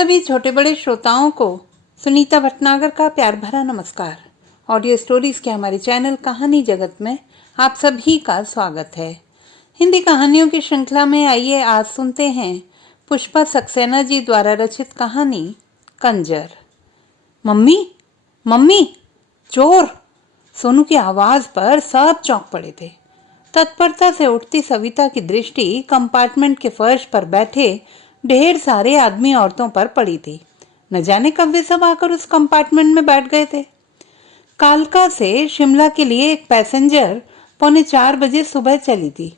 सभी छोटे बड़े श्रोताओं को सुनीता भटनागर का प्यार भरा नमस्कार। ऑडियो स्टोरीज के हमारे चैनल कहानी जगत में आप सभी का स्वागत है। हिंदी कहानियों की श्रृंखला में आइए आज सुनते हैं पुष्पा सक्सेना जी द्वारा रचित कहानी कंजर। मम्मी मम्मी चोर! सोनू की आवाज पर सब चौंक पड़े थे। तत्परता से उठती सविता की दृष्टि कंपार्टमेंट के फर्श पर बैठे ढेर सारे आदमी औरतों पर पड़ी थी। न जाने कब वे सब आकर उस कंपार्टमेंट में बैठ गए थे। कालका से शिमला के लिए एक पैसेंजर 3:45 बजे सुबह चली थी।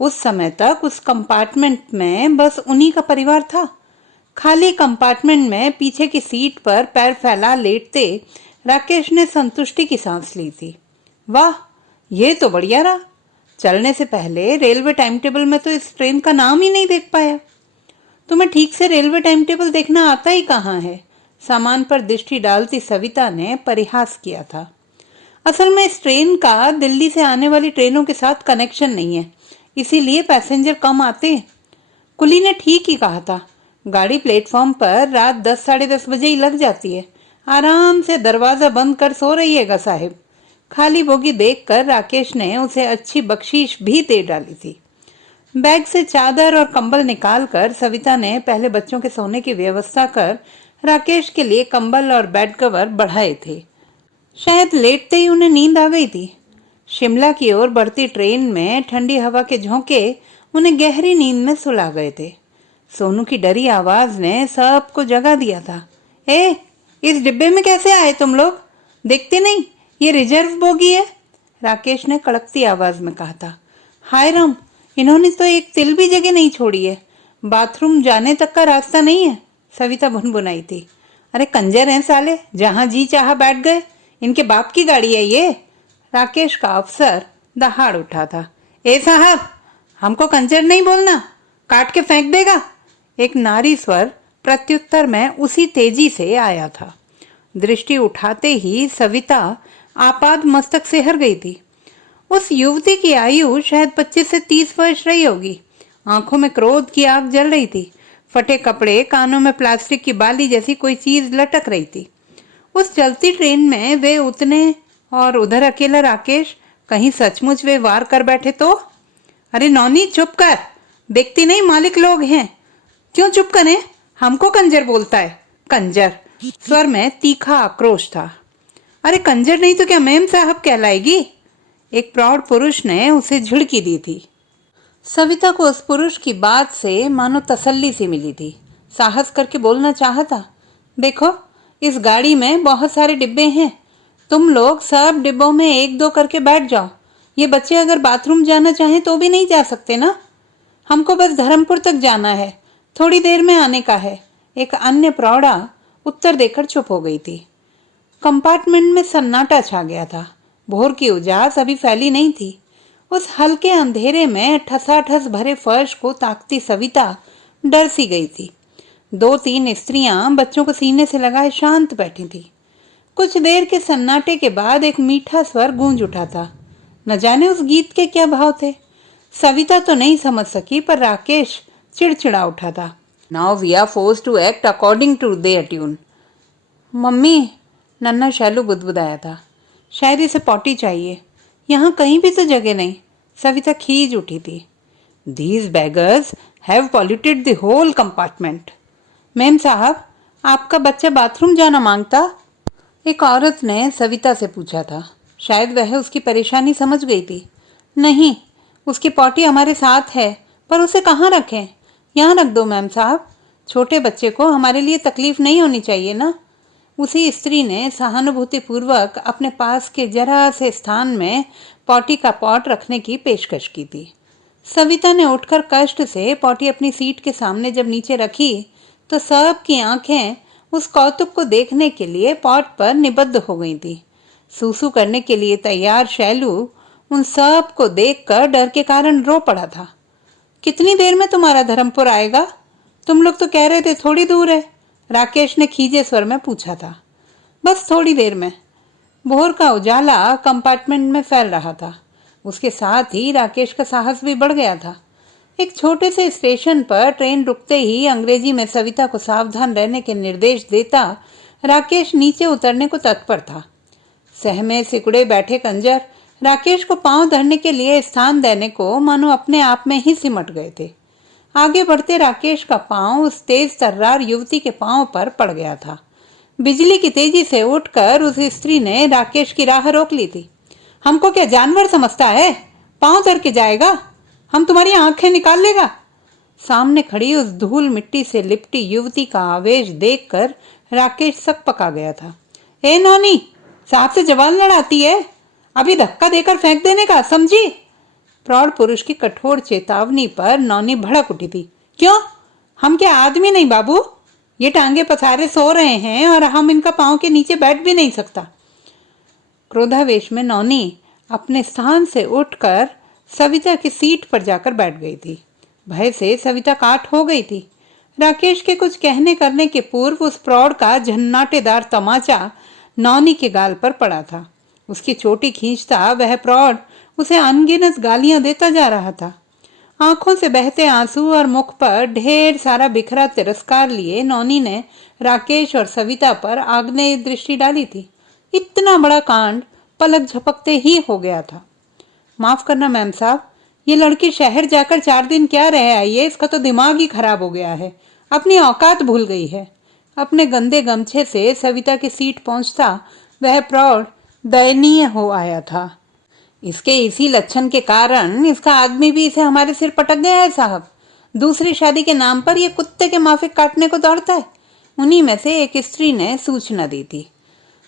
उस समय तक उस कंपार्टमेंट में बस उन्हीं का परिवार था। खाली कंपार्टमेंट में पीछे की सीट पर पैर फैला लेटते राकेश ने संतुष्टि की सांस ली थी। वाह, ये तो बढ़िया रहा। चलने से पहले रेलवे टाइम टेबल में तो इस ट्रेन का नाम ही नहीं देख पाया। तुम्हें ठीक से रेलवे टाइम टेबल देखना आता ही कहाँ है? सामान पर दृष्टि डालती सविता ने परिहास किया था। असल में इस ट्रेन का दिल्ली से आने वाली ट्रेनों के साथ कनेक्शन नहीं है, इसीलिए पैसेंजर कम आते हैं। कुली ने ठीक ही कहा था। गाड़ी प्लेटफॉर्म पर रात 10 साढ़े 10 बजे ही लग जाती है। आराम से दरवाजा बंद कर सो रहिएगा साहिब। खाली बोगी देखकर राकेश ने उसे अच्छी बख्शीश भी दे डाली थी। बैग से चादर और कंबल निकालकर सविता ने पहले बच्चों के सोने की व्यवस्था कर राकेश के लिए कंबल और बेड कवर बढ़ाए थे। शायद लेटते ही उन्हें नींद आ गई थी। शिमला की ओर बढ़ती ट्रेन में ठंडी हवा के झोंके उन्हें गहरी नींद में सुला गए थे। सोनू की डरी आवाज ने सबको जगा दिया था। ए, इस डिब्बे में कैसे आए तुम लोग? देखते नहीं ये रिजर्व बोगी है? राकेश ने कड़कती आवाज में कहा था। हाय राम, इन्होंने तो एक तिल भी जगह नहीं छोड़ी है। बाथरूम जाने तक का रास्ता नहीं है, सविता भुनभुनाई थी। अरे कंजर हैं साले, जहां जी चाहा बैठ गए। इनके बाप की गाड़ी है ये। राकेश का अफसर दहाड़ उठा था। ए साहब, हमको कंजर नहीं बोलना, काट के फेंक देगा। एक नारी स्वर प्रत्युत्तर में उसी तेजी से आया था। दृष्टि उठाते ही सविता आपाद मस्तक से हर गई थी। उस युवती की आयु शायद 25 से 30 वर्ष रही होगी। आंखों में क्रोध की आग जल रही थी। फटे कपड़े, कानों में प्लास्टिक की बाली जैसी कोई चीज लटक रही थी। उस चलती ट्रेन में वे उतने और उधर अकेला राकेश। कहीं सचमुच वे वार कर बैठे तो? अरे नौनी चुप कर, देखती नहीं मालिक लोग हैं। क्यों चुप करें? हमको कंजर बोलता है। कंजर! स्वर में तीखा आक्रोश था। अरे कंजर नहीं तो क्या मेम साहब कहलाएगी? एक प्रौढ़ पुरुष ने उसे झिड़की दी थी। सविता को उस पुरुष की बात से मानो तसल्ली सी मिली थी। साहस करके बोलना चाहा था। देखो, इस गाड़ी में बहुत सारे डिब्बे हैं। तुम लोग सब डिब्बों में 1-2 करके बैठ जाओ। ये बच्चे अगर बाथरूम जाना चाहें तो भी नहीं जा सकते ना। हमको बस धर्मपुर तक जाना है, थोड़ी देर में आने का है। एक अन्य प्रौढ़ा उत्तर देकर चुप हो गई थी। कंपार्टमेंट में सन्नाटा छा गया था। भोर की उजास अभी फैली नहीं थी। उस हल्के अंधेरे में ठसाठस भरे फर्श को ताकती सविता डर सी गई थी। 2-3 स्त्रियां बच्चों को सीने से लगाए शांत बैठी थी। कुछ देर के सन्नाटे के बाद एक मीठा स्वर गूंज उठा था। न जाने उस गीत के क्या भाव थे। सविता तो नहीं समझ सकी, पर राकेश चिड़चिड़ा उठा था। Now we are forced to act according to their tune. Mummy, नन्हा शैलू बुदबुदाया था। शायद इसे पॉटी चाहिए, यहाँ कहीं भी तो जगह नहीं। सविता खींच उठी थी। These beggars have polluted the whole compartment. Ma'am साहब, आपका बच्चा बाथरूम जाना मांगता? एक औरत ने सविता से पूछा था। शायद वह उसकी परेशानी समझ गई थी। नहीं, उसकी पॉटी हमारे साथ है, पर उसे कहाँ रखें? यहाँ रख दो मैम साहब। छोटे बच्चे को हमारे लिए तकलीफ नहीं होनी चाहिए ना। उसी स्त्री ने सहानुभूतिपूर्वक अपने पास के जरा से स्थान में पॉटी का पॉट रखने की पेशकश की थी। सविता ने उठकर कष्ट से पॉटी अपनी सीट के सामने जब नीचे रखी तो सब की आंखें उस कौतुक को देखने के लिए पॉट पर निबद्ध हो गई थी। सूसू करने के लिए तैयार शैलू उन सब को देखकर डर के कारण रो पड़ा था। कितनी देर में तुम्हारा धर्मपुर आएगा? तुम लोग तो कह रहे थे थोड़ी दूर है, राकेश ने खींचे स्वर में पूछा था। बस थोड़ी देर में। भोर का उजाला कंपार्टमेंट में फैल रहा था। उसके साथ ही राकेश का साहस भी बढ़ गया था। एक छोटे से स्टेशन पर ट्रेन रुकते ही अंग्रेजी में सविता को सावधान रहने के निर्देश देता राकेश नीचे उतरने को तत्पर था। सहमे सिकुड़े बैठे कंजर राकेश को पांव धरने के लिए स्थान देने को मानो अपने आप में ही सिमट गए थे। आगे बढ़ते राकेश का पांव उस तेज तर्रार युवती के पांव पर पड़ गया था। बिजली की तेजी से उठकर उस स्त्री ने राकेश की राह रोक ली थी। हमको क्या जानवर समझता है? पांव धर के जाएगा? हम तुम्हारी आंखें निकाल लेगा। सामने खड़ी उस धूल मिट्टी से लिपटी युवती का आवेश देखकर राकेश सकपका गया था। ए नौनी, साहब से जवान लड़ाती है? अभी धक्का देकर फेंक देने का, समझी? प्रौढ़ पुरुष की कठोर चेतावनी पर नौनी भड़क उठी थी। क्यों? हम क्या आदमी नहीं बाबू? ये टांगे पसारे सो रहे हैं और हम इनका पांव के नीचे बैठ भी नहीं सकता। क्रोधावेश में नौनी अपने स्थान से उठकर सविता की सीट पर जाकर बैठ गई थी। भय से सविता काठ हो गई थी। राकेश के कुछ कहने करने के पूर्व उस प्रौढ़ का झन्नाटेदार तमाचा नौनी के गाल पर पड़ा था। उसकी चोटी खींचता वह प्रौढ़ उसे अनगिनत गालियां देता जा रहा था। आंखों से बहते आंसू और मुख पर ढेर सारा बिखरा तिरस्कार लिए नौनी ने राकेश और सविता पर आग्नेय दृष्टि डाली थी। इतना बड़ा कांड पलक झपकते ही हो गया था। माफ करना मैम साहब, ये लड़की शहर जाकर 4 दिन क्या रह आई है, इसका तो दिमाग ही खराब हो गया है, अपनी औकात भूल गई है। अपने गंदे गमछे से सविता की सीट पहुंचता वह प्रौढ़ दयनीय हो आया था। इसके इसी लक्षण के कारण इसका आदमी भी इसे हमारे सिर पटक गया है साहब। दूसरी शादी के नाम पर यह कुत्ते के माफिक काटने को दौड़ता है। उन्हीं में से एक स्त्री ने सूचना दी थी।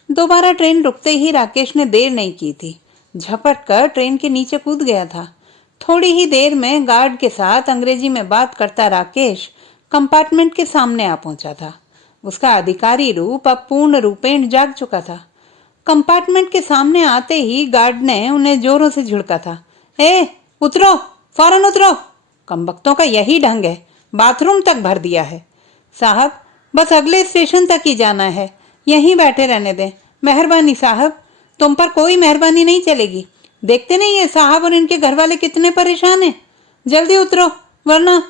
दोबारा ट्रेन रुकते ही राकेश ने देर नहीं की थी। झपट कर ट्रेन के नीचे कूद गया था। थोड़ी ही देर में गार्ड के साथ अंग्रेजी में बात करता राकेश कंपार्टमेंट के सामने आ पहुंचा था। उसका अधिकारी रूप अब पूर्ण रूपेण जाग चुका था। कंपार्टमेंट के सामने आते ही गार्ड ने उन्हें जोरों से झिड़का था। ए, उतरो, फौरन उतरो। कमबख्तों का यही ढंग है, बाथरूम तक भर दिया है। साहब, बस अगले स्टेशन तक ही जाना है, यहीं बैठे रहने दें। मेहरबानी साहब, तुम पर कोई मेहरबानी नहीं चलेगी। देखते नहीं है साहब और इनके घर वाले कितने परेशान हैं। जल्दी उतरो, वरना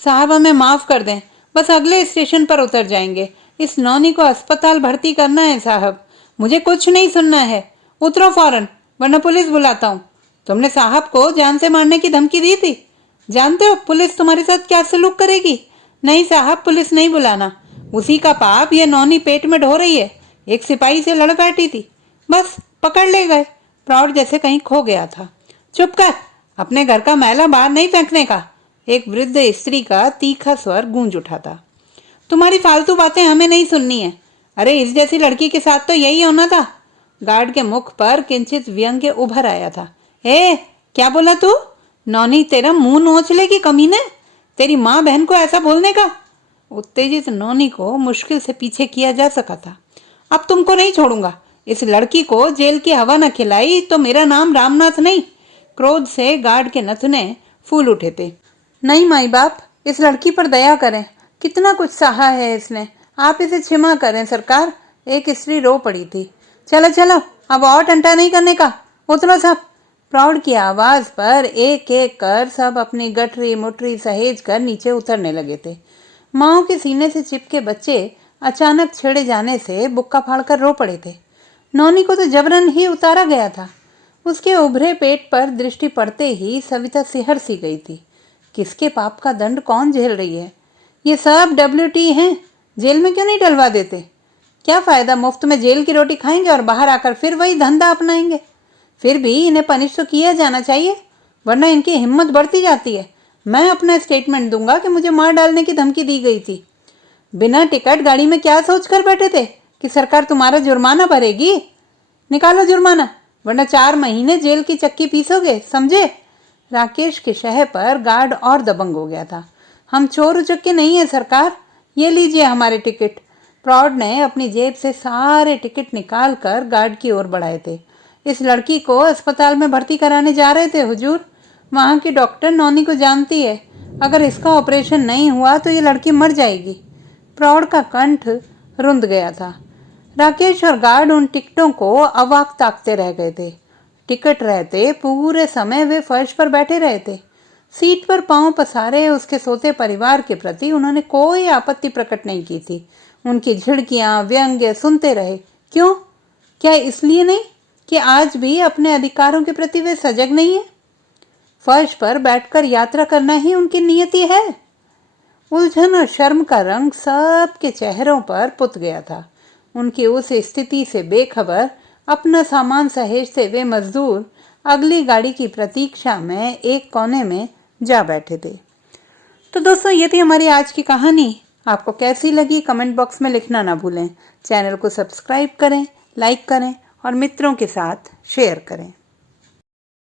साहब हमें माफ कर दें, बस अगले स्टेशन पर उतर जाएंगे। इस नौनी को अस्पताल भर्ती करना है साहब, मुझे कुछ नहीं सुनना है। उतरो फौरन, वरना पुलिस बुलाता हूँ। तुमने साहब को जान से मारने की धमकी दी थी। जानते हो पुलिस तुम्हारे साथ क्या सलूक करेगी? नहीं साहब, पुलिस नहीं बुलाना। उसी का पाप ये नौनी पेट में ढो रही है। एक सिपाही से लड़ बैठी थी, बस पकड़ ले गए। प्रौढ़ जैसे कहीं खो गया था। चुप कर, अपने घर का मैला बाहर नहीं फेंकने का। एक वृद्ध स्त्री का तीखा स्वर गूंज उठा था। तुम्हारी फालतू बातें हमें नहीं सुननी है। अरे इस जैसी लड़की के साथ तो यही होना था। गार्ड के मुख पर किंचित व्यंग्य उभर आया था। ए, क्या बोला तू? नौनी तेरा मुंह नोच लेगी कमीने। तेरी माँ बहन को ऐसा बोलने का? उत्तेजित नौनी को मुश्किल से पीछे किया जा सका था। अब तुमको नहीं छोड़ूंगा। इस लड़की को जेल की हवा न खिलाई तो मेरा नाम रामनाथ नहीं। क्रोध से गार्ड के नथुने फूल उठे थे। नहीं माई बाप, इस लड़की पर दया करें, कितना कुछ सहा है इसने, आप इसे क्षमा करें सरकार। एक स्त्री रो पड़ी थी। चलो चलो, अब और टंटा नहीं करने का, उतरो सब। प्रौढ़ की आवाज पर एक एक कर सब अपनी गठरी मुठरी सहेज कर नीचे उतरने लगे थे। माओ के सीने से चिपके बच्चे अचानक छेड़े जाने से बुक्का फाड़कर रो पड़े थे। नौनी को तो जबरन ही उतारा गया था। उसके उभरे पेट पर दृष्टि पड़ते ही सविता सिहर सी गई थी। किसके पाप का दंड कौन झेल रही है? ये सब WT हैं, जेल में क्यों नहीं डलवा देते? क्या फायदा, मुफ्त में जेल की रोटी खाएंगे और बाहर आकर फिर वही धंधा अपनाएंगे। फिर भी इन्हें पनिश तो किया जाना चाहिए, वरना इनकी हिम्मत बढ़ती जाती है। मैं अपना स्टेटमेंट दूंगा कि मुझे मार डालने की धमकी दी गई थी। बिना टिकट गाड़ी में क्या सोच कर बैठे थे कि सरकार तुम्हारा जुर्माना भरेगी? निकालो जुर्माना, वरना 4 महीने जेल की चक्की पीसोगे, समझे? राकेश के शह पर गार्ड और दबंग हो गया था। हम चोर उचक्के नहीं है सरकार, ये लीजिए हमारे टिकट। प्रौढ़ ने अपनी जेब से सारे टिकट निकाल कर गार्ड की ओर बढ़ाए थे। इस लड़की को अस्पताल में भर्ती कराने जा रहे थे हुजूर। वहाँ की डॉक्टर नौनी को जानती है, अगर इसका ऑपरेशन नहीं हुआ तो ये लड़की मर जाएगी। प्रौढ़ का कंठ रुंध गया था। राकेश और गार्ड उन टिकटों को अवाक ताकते रह गए थे। टिकट रहते पूरे समय वे फर्श पर बैठे रहे थे। सीट पर पांव पसारे उसके सोते परिवार के प्रति उन्होंने कोई आपत्ति प्रकट नहीं की थी। उनकी झिड़कियां, व्यंग्य सुनते रहे। क्यों? क्या इसलिए नहीं कि आज भी अपने अधिकारों के प्रति वे सजग नहीं है? फर्श पर बैठकर यात्रा करना ही उनकी नियति है। उलझन और शर्म का रंग सबके चेहरों पर पुत गया था। उनकी उस स्थिति से बेखबर अपना सामान सहेजते वे मजदूर अगली गाड़ी की प्रतीक्षा में एक कोने में जा बैठे थे। तो दोस्तों, ये थी हमारी आज की कहानी। आपको कैसी लगी कमेंट बॉक्स में लिखना ना भूलें। चैनल को सब्सक्राइब करें, लाइक करें और मित्रों के साथ शेयर करें।